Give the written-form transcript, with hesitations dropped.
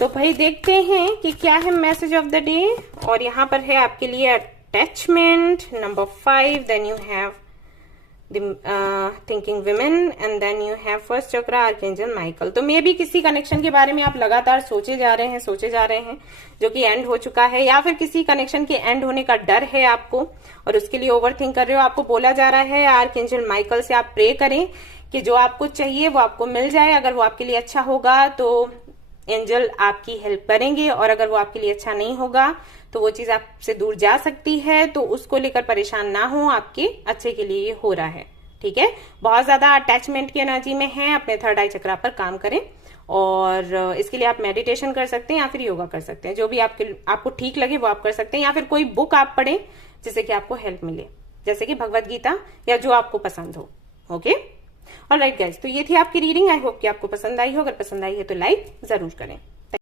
तो भाई देखते हैं कि क्या है मैसेज ऑफ द डे। और यहाँ पर है आपके लिए attachment number 5, then you have thinking women and then you have first chakra archangel Michael. तो मे भी किसी कनेक्शन के बारे में आप लगातार सोचे जा रहे हैं जो कि एंड हो चुका है, या फिर किसी कनेक्शन के एंड होने का डर है आपको और उसके लिए ओवर थिंक कर रहे हो। आपको बोला जा रहा है आर्कएंजल माइकल से आप प्रे करें कि जो आपको चाहिए वो आपको मिल जाए। अगर वो आपके लिए अच्छा होगा तो एंजल आपकी हेल्प करेंगे, और अगर वो आपके लिए अच्छा नहीं होगा तो वो चीज आपसे दूर जा सकती है। तो उसको लेकर परेशान ना हो, आपके अच्छे के लिए ये हो रहा है। ठीक है, बहुत ज्यादा अटैचमेंट की एनर्जी में है, अपने थर्ड आई चक्रा पर काम करें। और इसके लिए आप मेडिटेशन कर सकते हैं या फिर योगा कर सकते हैं, जो भी आपको ठीक लगे वो आप कर सकते हैं, या फिर कोई बुक आप पढ़ें जिससे कि आपको हेल्प मिले, जैसे कि भगवत गीता या जो आपको पसंद हो। ओके, ऑलराइट गाइस, तो ये थी आपकी रीडिंग। आई होप कि आपको पसंद आई हो। अगर पसंद आई है तो लाइक जरूर करें।